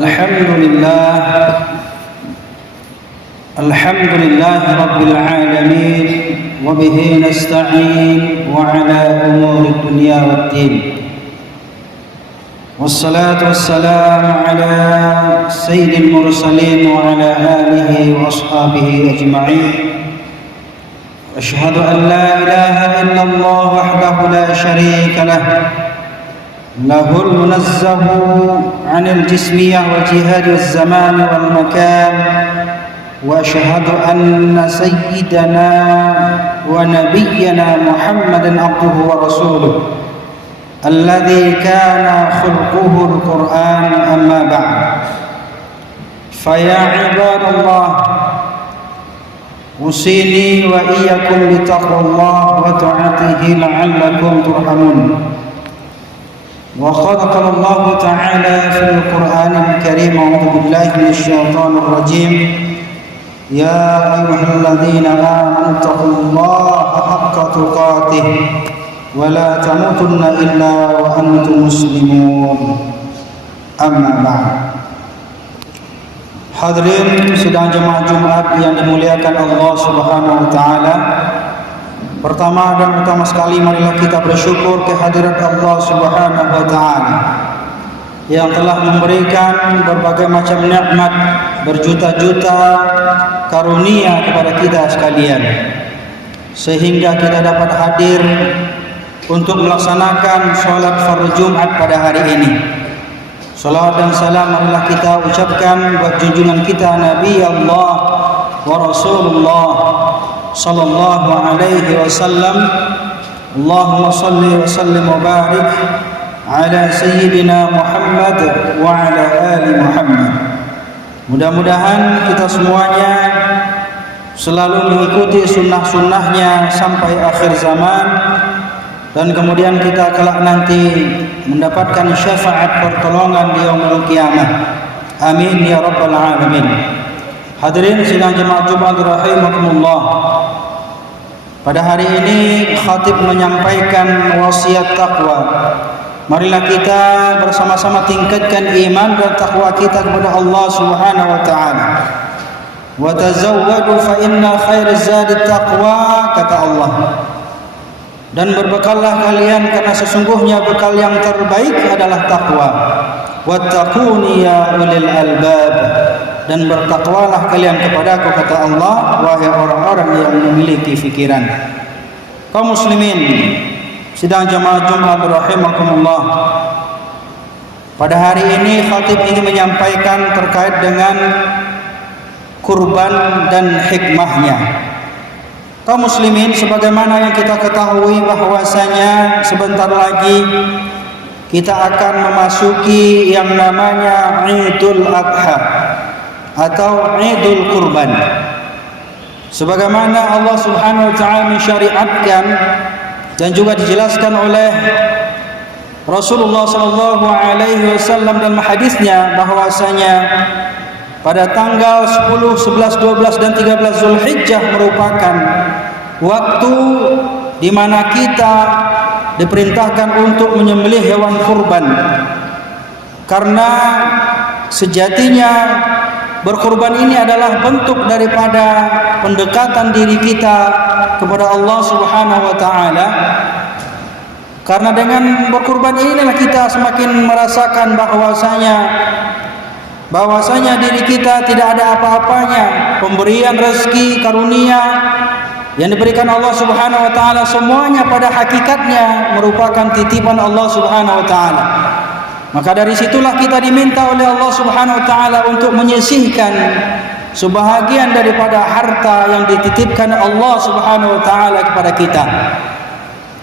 الحمد لله رب العالمين وبه نستعين وعلى أمور الدنيا والدين والصلاة والسلام على سيد المرسلين وعلى آله وأصحابه أجمعين. أشهد أن لا إله إلا الله وحده لا شريك له المنزه عن الجسمية وجهاد الزمان والمكان. وأشهد أن سيدنا ونبينا محمدا عبده ورسوله الذي كان خلقه القرآن. أما بعد، فيا عباد الله، أوصيني وإياكم بتقوى الله وطاعته لعلكم ترحمون. وقد قال الله تعالى في القرآن الكريم: أعوذ بالله من الشيطان الرجيم: يا أيها الذين آمنوا اتقوا الله حق تقاته ولا تموتن إلا وأنتم مسلمون. أما بعد. Hadirin sidang jemaah Jumat yang dimuliakan Allah Subhanahu wa taala. Pertama dan utama sekali, marilah kita bersyukur kehadirat Allah Subhanahu wa taala yang telah memberikan berbagai macam nikmat, berjuta-juta karunia kepada kita sekalian, sehingga kita dapat hadir untuk melaksanakan sholat fardu Jumat pada hari ini. Salawat dan salam marilah kita ucapkan buat junjungan kita Nabi Allah wa Rasulullah sallallahu alaihi wasallam. Allahumma salli wa sallim wa barik ala sayyidina Muhammad wa ala ali Muhammad. Mudah-mudahan kita semuanya selalu mengikuti sunnah-sunnahnya sampai akhir zaman, dan kemudian kita kelak nanti mendapatkan syafaat pertolongan di yaumul qiyamah. Amin ya rabbal alamin. Hadirin sidang jemaah Jumat rahimakumullah. Pada hari ini khatib menyampaikan wasiat takwa. Marilah kita bersama-sama tingkatkan iman dan takwa kita kepada Allah Subhanahu wa taala. Wa tazawwadu fa inna khairaz zadi taqwa, kata Allah. Dan berbekallah kalian karena sesungguhnya bekal yang terbaik adalah takwa. Wattaquni ya ulil albab, dan bertakwalah kalian kepadaku, kata Allah, wahai orang-orang yang memiliki fikiran. Kaum muslimin sidang jemaah Jumat rahimakumullah. Pada hari ini khatib ingin menyampaikan terkait dengan kurban dan hikmahnya. Kaum muslimin, sebagaimana yang kita ketahui bahwasanya sebentar lagi kita akan memasuki yang namanya Idul Adha atau Idul Kurban. Sebagaimana Allah Subhanahu wa taala mensyariatkan dan juga dijelaskan oleh Rasulullah sallallahu alaihi wasallam dalam hadisnya bahwasanya pada tanggal 10, 11, 12 dan 13 Zulhijjah merupakan waktu di mana kita diperintahkan untuk menyembelih hewan kurban. Karena sejatinya berkurban ini adalah bentuk daripada pendekatan diri kita kepada Allah Subhanahu wa taala. Karena dengan berkurban inilah kita semakin merasakan bahwasanya diri kita tidak ada apa-apanya. Pemberian rezeki karunia yang diberikan Allah Subhanahu wa taala semuanya pada hakikatnya merupakan titipan Allah Subhanahu wa taala. Maka dari situlah kita diminta oleh Allah Subhanahu wa taala untuk menyisihkan sebahagian daripada harta yang dititipkan Allah Subhanahu wa taala kepada kita.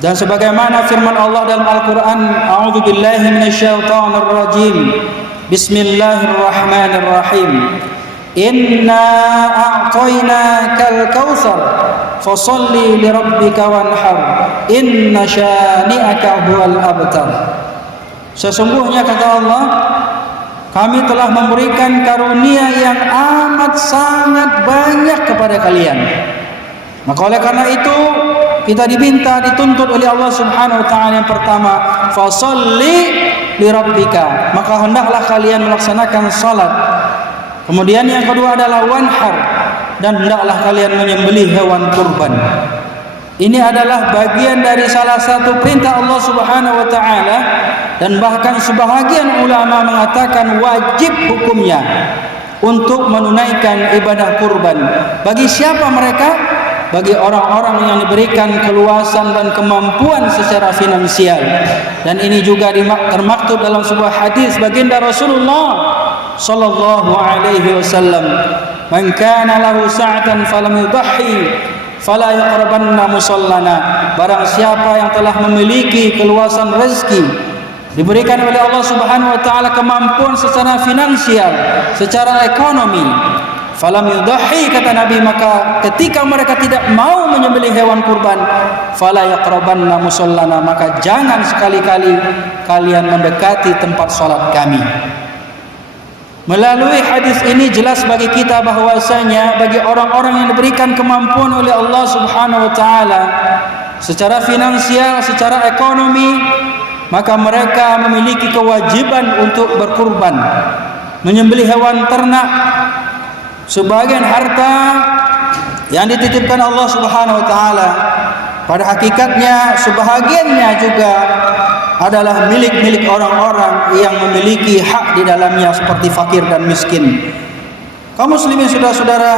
Dan sebagaimana firman Allah dalam Al-Qur'an, a'udzu billahi minasyaitonir rajim. Bismillahirrahmanirrahim. Inna a'tainakal kautsar fasholli lirabbika wanhar inna syani'aka huwal abtar. Sesungguhnya, kata Allah, kami telah memberikan karunia yang amat sangat banyak kepada kalian. Maka oleh karena itu kita dituntut oleh Allah Subhanahu wa taala yang pertama, fasholli li rabbika, maka hendaklah kalian melaksanakan salat. Kemudian yang kedua adalah wanhar, dan hendaklah kalian menyembelih hewan kurban. Ini adalah bagian dari salah satu perintah Allah Subhanahu wa taala, dan bahkan sebahagian ulama mengatakan wajib hukumnya untuk menunaikan ibadah kurban. Bagi siapa mereka? Bagi orang-orang yang diberikan keluasan dan kemampuan secara finansial. Dan ini juga termaktub dalam sebuah hadis baginda Rasulullah sallallahu alaihi wasallam, "Man kana lahu sa'atan falam yudahhi fala yaqrabanna musallana." Barang siapa yang telah memiliki keluasan rezeki, diberikan oleh Allah Subhanahu wa taala kemampuan secara finansial, secara ekonomi, falam yudahhi, kata Nabi, maka ketika mereka tidak mau menyembelih hewan kurban, fala yaqrabanna musallana, maka jangan sekali-kali kalian mendekati tempat salat kami. Melalui hadis ini jelas bagi kita bahwasanya bagi orang-orang yang diberikan kemampuan oleh Allah Subhanahu wa taala secara finansial, secara ekonomi, maka mereka memiliki kewajiban untuk berkurban, menyembelih hewan ternak. Sebagian harta yang dititipkan Allah Subhanahu wa taala, pada hakikatnya sebahagiannya juga adalah milik-milik orang-orang yang memiliki hak di dalamnya, seperti fakir dan miskin. Kaum muslimin saudara-saudara,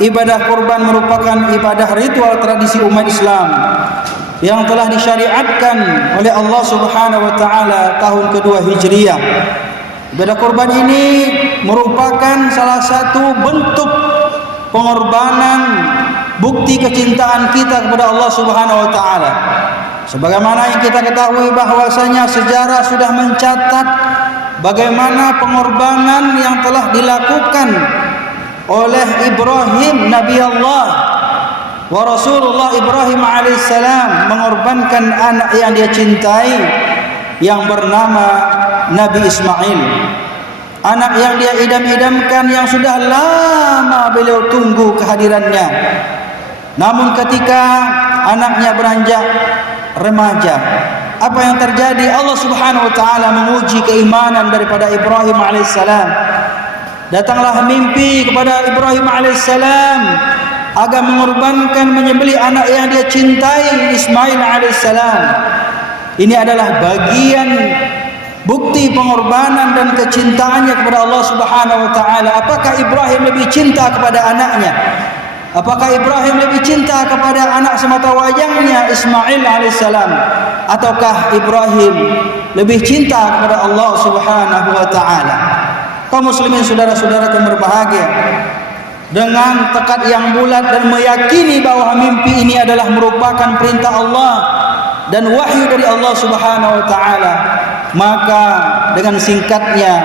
ibadah kurban merupakan ibadah ritual tradisi umat Islam yang telah disyariatkan oleh Allah Subhanahu wa taala tahun kedua Hijriah. Ibadah kurban ini merupakan salah satu bentuk pengorbanan, bukti kecintaan kita kepada Allah Subhanahu wa taala. Sebagaimana yang kita ketahui bahwasanya sejarah sudah mencatat bagaimana pengorbanan yang telah dilakukan oleh Ibrahim, Nabi Allah wa Rasulullah Ibrahim alaihissalam, mengorbankan anak yang dia cintai yang bernama Nabi Ismail, anak yang dia idam-idamkan, yang sudah lama beliau tunggu kehadirannya. Namun ketika anaknya beranjak remaja, apa yang terjadi? Allah Subhanahu wa taala menguji keimanan daripada Ibrahim alaihissalam. Datanglah mimpi kepada Ibrahim alaihissalam agar mengorbankan, menyembelih anak yang dia cintai, Ismail alaihissalam. Ini adalah bagian bukti pengorbanan dan kecintaannya kepada Allah Subhanahu wa taala. Apakah Ibrahim lebih cinta kepada anaknya? Apakah Ibrahim lebih cinta kepada anak semata wayangnya Ismail alaihissalam, ataukah Ibrahim lebih cinta kepada Allah Subhanahu wa taala? Kaum muslimin saudara-saudara yang berbahagia, dengan tekad yang bulat dan meyakini bahwa mimpi ini adalah merupakan perintah Allah dan wahyu dari Allah Subhanahu wa taala, maka dengan singkatnya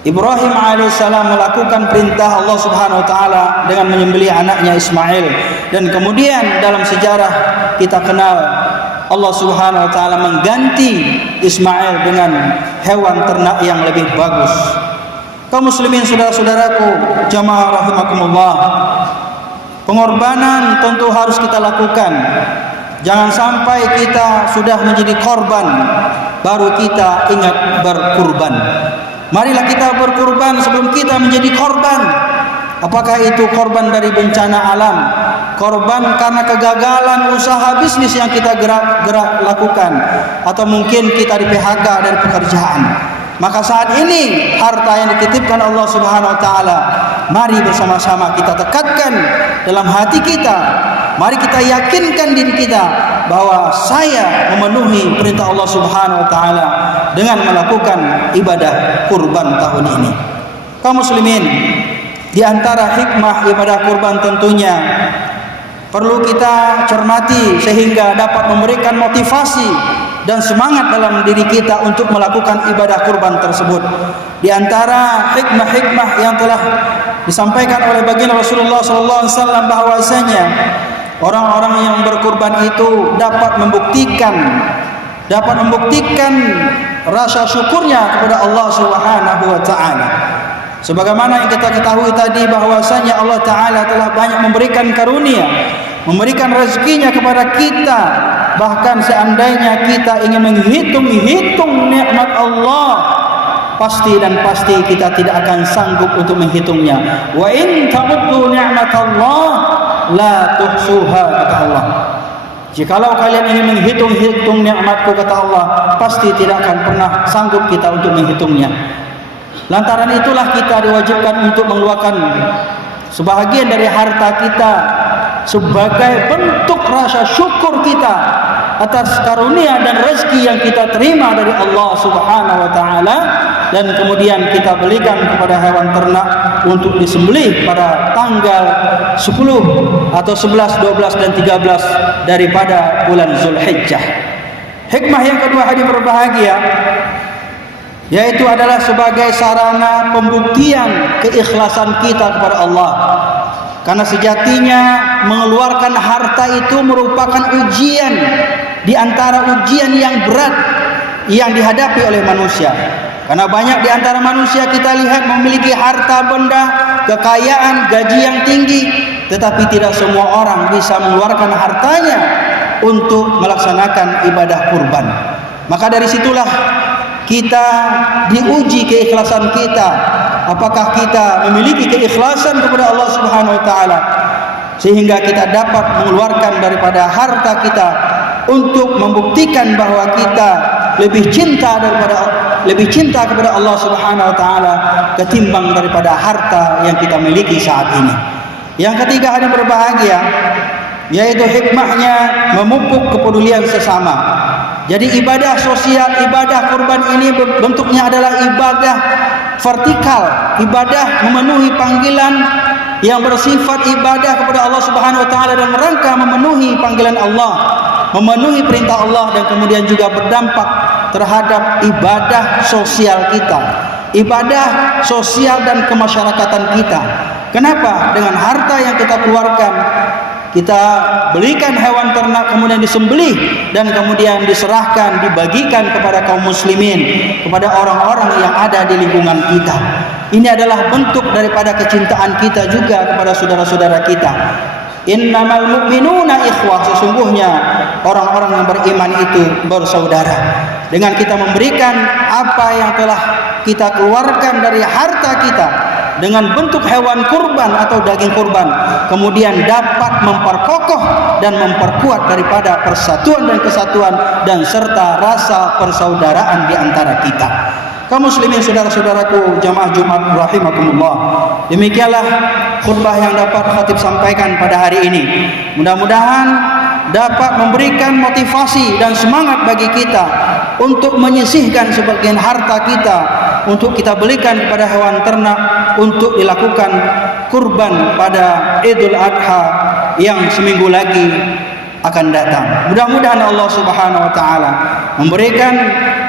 Ibrahim alaihissalam melakukan perintah Allah Subhanahu wa taala dengan menyembelih anaknya Ismail. Dan kemudian dalam sejarah kita kenal Allah Subhanahu wa taala mengganti Ismail dengan hewan ternak yang lebih bagus. Kaum muslimin saudara-saudaraku, jamaah rahimakumullah, pengorbanan tentu harus kita lakukan. Jangan sampai kita sudah menjadi korban baru kita ingat berkurban. Marilah kita berkurban sebelum kita menjadi korban. Apakah itu korban dari bencana alam, korban karena kegagalan usaha bisnis yang kita gerak lakukan, atau mungkin kita di PHK dari pekerjaan. Maka saat ini harta yang dititipkan Allah Subhanahu wa taala, mari bersama-sama kita tekatkan dalam hati kita. Mari kita yakinkan diri kita bahwa saya memenuhi perintah Allah Subhanahu wa taala dengan melakukan ibadah kurban tahun ini. Kaum muslimin, di antara hikmah ibadah kurban tentunya perlu kita cermati sehingga dapat memberikan motivasi dan semangat dalam diri kita untuk melakukan ibadah kurban tersebut. Di antara hikmah-hikmah yang telah disampaikan oleh baginda Rasulullah sallallahu alaihi wasallam bahwasanya orang-orang yang berkurban itu dapat membuktikan rasa syukurnya kepada Allah Subhanahu wa taala. Sebagaimana yang kita ketahui tadi bahwasanya Allah taala telah banyak memberikan karunia, memberikan rezekinya kepada kita bahkan seandainya kita ingin menghitung nikmat Allah, pasti kita tidak akan sanggup untuk menghitungnya. Wa in ta'uddu ni'matallah la tuhsuha, kata Allah. Jikalau kalian ingin menghitung nikmatku, kata Allah, pasti tidak akan pernah sanggup kita untuk menghitungnya. Lantaran itulah kita diwajibkan untuk mengeluarkan sebahagian dari harta kita sebagai bentuk rasa syukur kita atas karunia dan rezeki yang kita terima dari Allah Subhanahu wa taala, dan kemudian kita belikan kepada hewan ternak untuk disembelih pada tanggal 10 atau 11, 12 dan 13 daripada bulan Zulhijjah. Hikmah yang kedua, hadirin berbahagia, yaitu adalah sebagai sarana pembuktian keikhlasan kita kepada Allah. Karena sejatinya mengeluarkan harta itu merupakan ujian di antara ujian yang berat yang dihadapi oleh manusia. Karena banyak di antara manusia kita lihat memiliki harta benda, kekayaan, gaji yang tinggi, tetapi tidak semua orang bisa mengeluarkan hartanya untuk melaksanakan ibadah kurban. Maka dari situlah kita diuji keikhlasan kita. Apakah kita memiliki keikhlasan kepada Allah Subhanahu wa taala sehingga kita dapat mengeluarkan daripada harta kita untuk membuktikan bahwa kita lebih cinta kepada Allah Subhanahu wa taala ketimbang daripada harta yang kita miliki saat ini. Yang ketiga, hadirin berbahagia, yaitu hikmahnya memupuk kepedulian sesama. Jadi ibadah sosial, ibadah kurban ini bentuknya adalah ibadah vertikal, ibadah memenuhi panggilan yang bersifat ibadah kepada Allah Subhanahu wa taala dan merangka memenuhi panggilan Allah, memenuhi perintah Allah, dan kemudian juga berdampak terhadap ibadah sosial kita, ibadah sosial dan kemasyarakatan kita. Kenapa? Dengan harta yang kita keluarkan, kita belikan hewan ternak, kemudian disembelih dan kemudian diserahkan, dibagikan kepada kaum muslimin, kepada orang-orang yang ada di lingkungan kita. Ini adalah bentuk daripada kecintaan kita juga kepada saudara-saudara kita. Innamal mu'minuna ikhwah, sesungguhnya orang-orang yang beriman itu bersaudara. Dengan kita memberikan apa yang telah kita keluarkan dari harta kita dengan bentuk hewan kurban atau daging kurban, kemudian dapat memperkokoh dan memperkuat daripada persatuan dan kesatuan dan serta rasa persaudaraan di antara kita. Kaum muslimin, saudara-saudaraku jamaah Jumat rahimakumullah, demikianlah khutbah yang dapat khatib sampaikan pada hari ini. Mudah-mudahan dapat memberikan motivasi dan semangat bagi kita untuk menyisihkan sebagian harta kita untuk kita belikan kepada hewan ternak untuk dilakukan kurban pada Idul Adha yang seminggu lagi akan datang. Mudah-mudahan Allah Subhanahu wa taala memberikan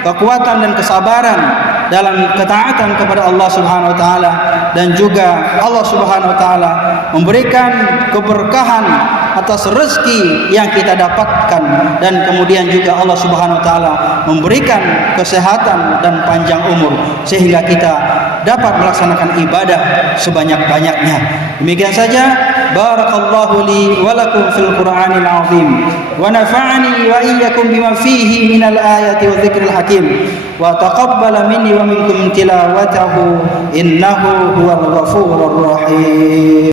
kekuatan dan kesabaran dalam ketaatan kepada Allah Subhanahu wa taala, dan juga Allah Subhanahu wa taala memberikan keberkahan atas rezeki yang kita dapatkan, dan kemudian juga Allah Subhanahu wa taala memberikan kesehatan dan panjang umur sehingga kita dapat melaksanakan ibadah sebanyak-banyaknya. Demikian saja. Barakallahu li wa lakum fil Qur'anil azim wa nafa'ani wa iyyakum bima fihi minal ayati wa dzikril hakim wa taqabbala minni wa minkum tilawatahu innahu huwal ghafurur rahim.